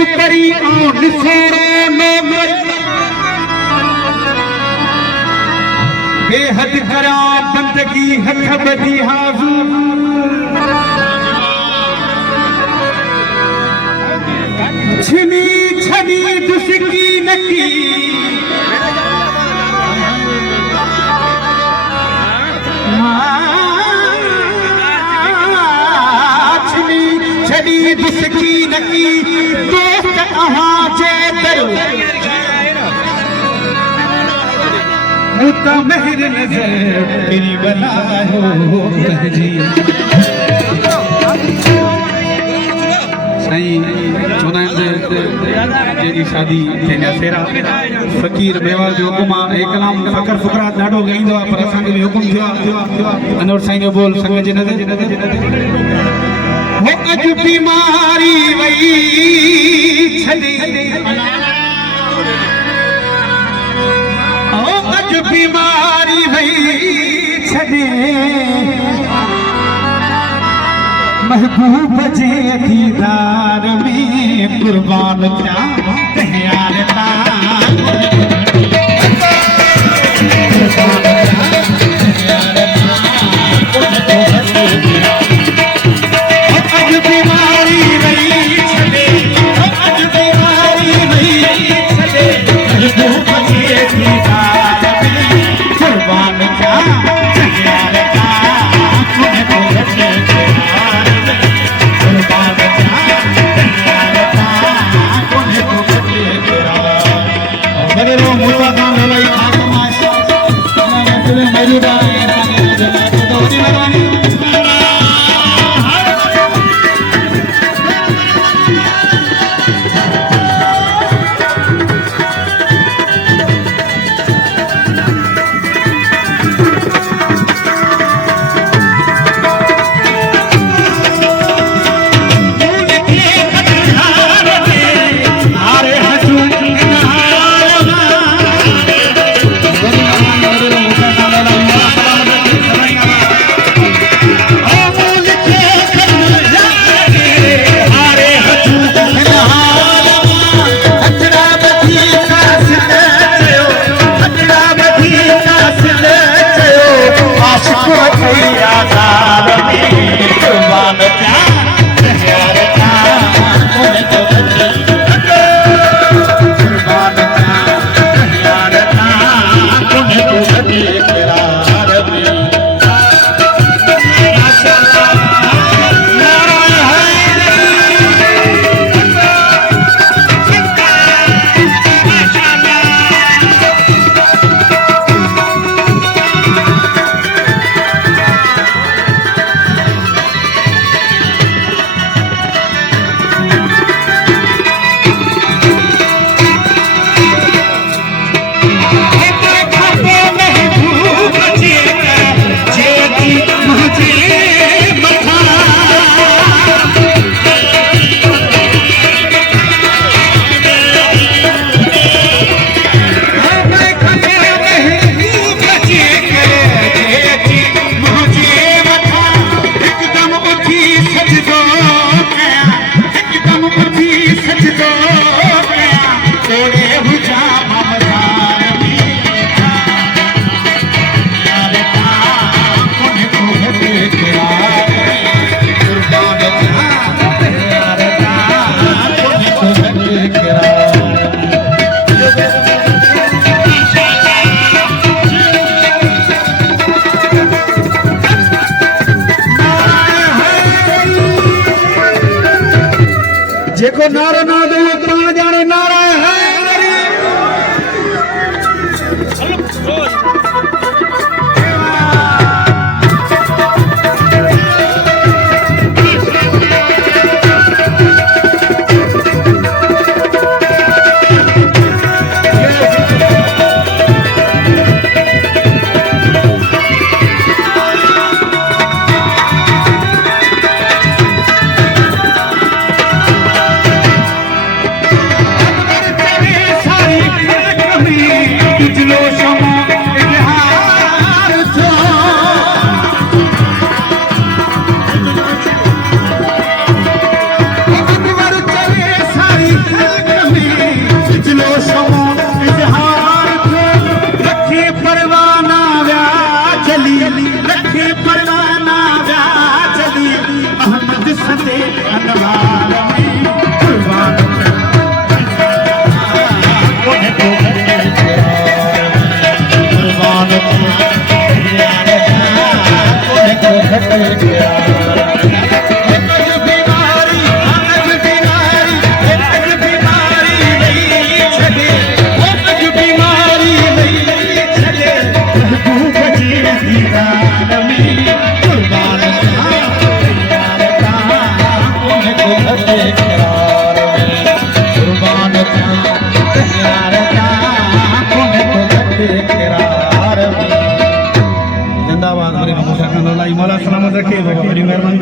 सुकरी और निसारा नौकर बेहद करा बंदगी हक बदी हाज़ूर छिनी छनी दुसकी नकी छिनी छनी दुसकी नकी दोस्त अहाँ जे दर मुता महर नजर तेरी बनायो जी सही जी शादी सेरा फकीर मेवाड़ जो हुकुम आहे कलाम फकर फुकरात ॾाढो ॻाईंदो आहे पर असांखे बि हुकुम थियो आहे अनवर साईं जो बोल संग जे नज़र हो अॼु बीमारी वई छॾी हो अॼु बीमारी वई छॾे महबूब जे दीदार में कुर्बान थिया तयार जेको नारो ना दे प्राण जाने नारा है इकरार में जिंदाबाद वरी नमो शाखंदो अल्लाह मौला सलामत रखे बाबा बड़ी मेहरबानी